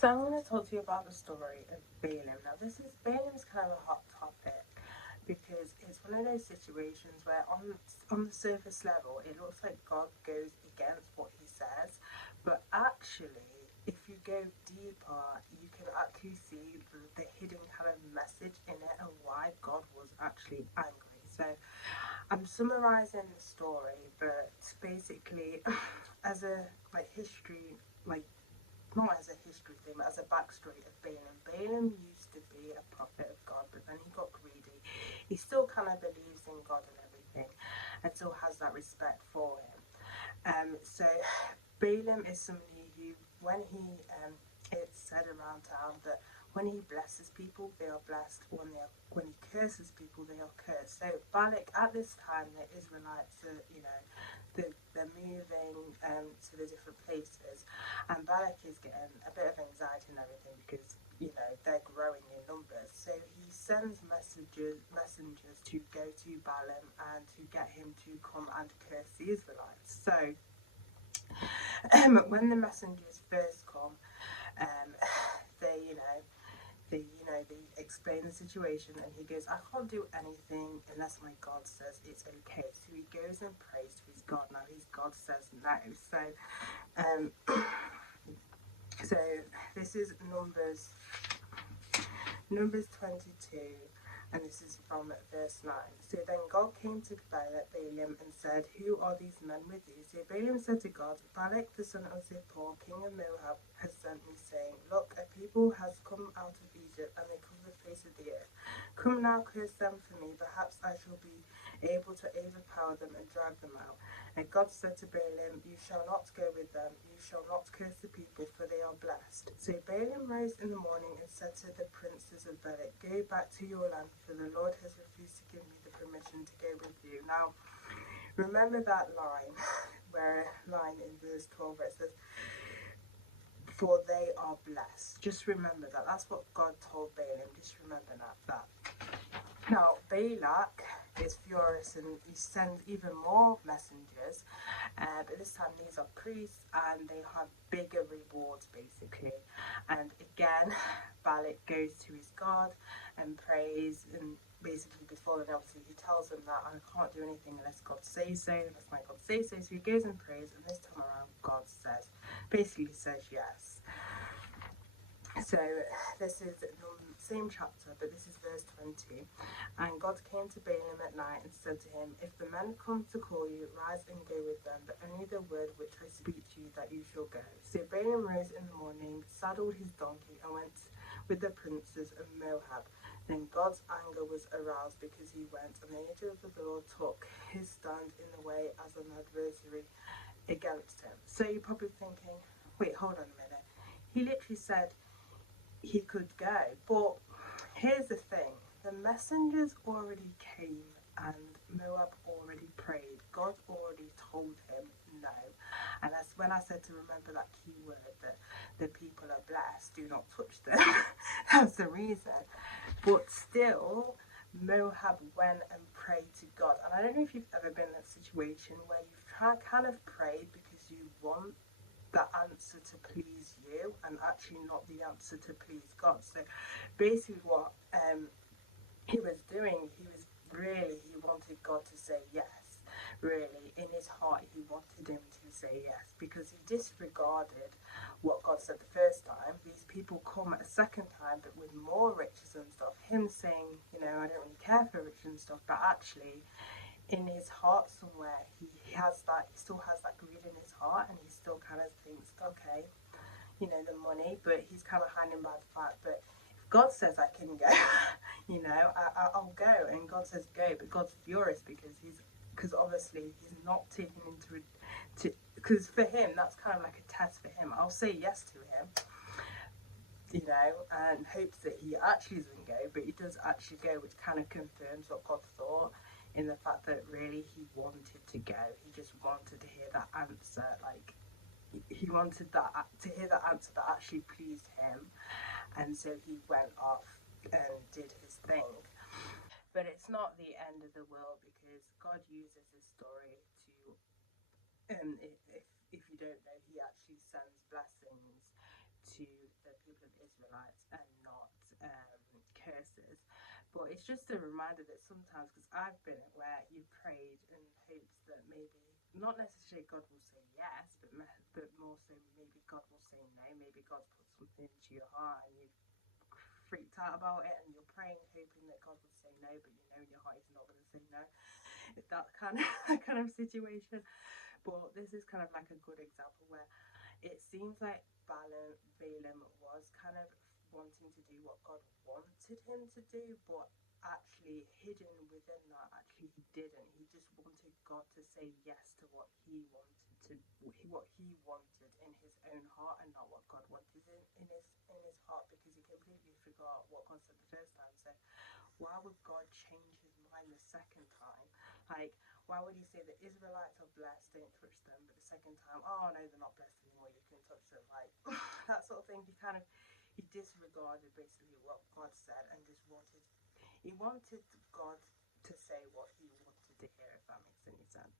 So I want to talk to you about the story of Balaam. Now, Balaam is kind of a hot topic because it's one of those situations where, on the surface level, it looks like God goes against what He says, but actually, if you go deeper, you can actually see the hidden kind of message in it and why God was actually angry. So I'm summarizing the story, but basically, as a history, like not as a history thing, but as a backstory of Balaam. Balaam used to be a prophet of God, but then he got greedy. He still kind of believes in God and everything, and still has that respect for him. So Balaam is somebody who, when he, it's said around town that when he blesses people, they are blessed. When he curses people, they are cursed. So Balak, at this time, the Israelites are, they're moving to the different places, and Balak is getting a bit of anxiety and everything because they're growing in numbers. So he sends messengers to go to Balaam and to get him to come and curse the Israelites. So when the messengers first come, um, they they explain the situation, and he goes, I can't do anything unless my God says it's okay. So he goes and prays to his God. Now his God says no. Um, so this is Numbers 22, and this is from verse 9. So then God came to Balaam and said, Who are these men with you? So Balaam said to God, Balak the son of Zippor, king of Moab, has sent me, saying, Look, a people has come out of Egypt, and they cover the face of the earth. Come now, curse them for me. Perhaps I shall be able to overpower them and drive them out. And God said to Balaam, You shall not go with them, you shall not curse the people, for they are blessed. So Balaam rose in the morning and said to the princes of Balak, Go back to your land, for the Lord has refused to give me the permission to go with you. Now, remember that line in verse 12 where it says, For they are blessed. Just remember that. That's what God told Balaam. Just remember that. Now, Balak is furious and he sends even more messengers, but this time these are priests and they have bigger rewards basically. And again, Balak goes to his God and prays, and basically before, and obviously he tells him that I can't do anything unless God says so, unless my God says so. So he goes and prays, and this time around God basically says yes. So this is the same chapter, but this is verse 20. And God came to Balaam at night and said to him, If the men come to call you, rise and go with them, but only the word which I speak to you that you shall go. So Balaam rose in the morning, saddled his donkey, and went with the princes of Moab. Then God's anger was aroused because he went, and the angel of the Lord took his stand in the way as an adversary against him. So you're probably thinking, wait, hold on a minute. He literally said he could go. But here's the thing, the messengers already came and Moab already prayed. God already told him no. And that's when I said to remember that key word, that the people are blessed, do not touch them. That's the reason. But still, Moab went and prayed to God. And I don't know if you've ever been in a situation where you've kind of prayed because you want the answer to please you and actually not the answer to please God. So basically what he was doing, he wanted God to say yes. Really, in his heart, he wanted him to say yes because he disregarded what God said the first time. These people come a second time, but with more riches and stuff. Him saying, I don't really care for riches and stuff, but actually, in his heart somewhere, he still has that greed in his heart, and he still kind of thinks, okay, the money, but he's kind of hanging by the fact. But if God says I can go, I'll go, and God says go, but God's furious because obviously he's not taking because for him that's kind of like a test for him. I'll say yes to him, and hopes that he actually doesn't go, but he does actually go, which kind of confirms what God thought in the fact that really he wanted to go. He just wanted to hear that answer, like he wanted to hear that answer that actually pleased him, and so he went off and did his thing. But it's not the end of the world because God uses this story to, if you don't know, he actually sends blessings to the people But it's just a reminder that sometimes, because I've been it, where you prayed in hopes that maybe, not necessarily God will say yes, but more so maybe God will say no. Maybe God's put something into your heart and you've freaked out about it, and you're praying hoping that God will say no, but you know in your heart he's not going to say no. That kind of situation. But this is kind of like a good example where it seems like Balaam was kind of wanting to do what God wanted him to do, but actually hidden within that, actually he didn't. He just wanted God to say yes to what he wanted in his own heart, and not what God wanted in his heart, because he completely forgot what God said the first time. So why would God change his mind the second time? Like, why would he say the Israelites are blessed, don't touch them, but the second time, oh no, they're not blessed anymore, you can touch them, like that sort of thing. He disregarded basically what God said and just wanted God to say what he wanted to hear, if that makes any sense.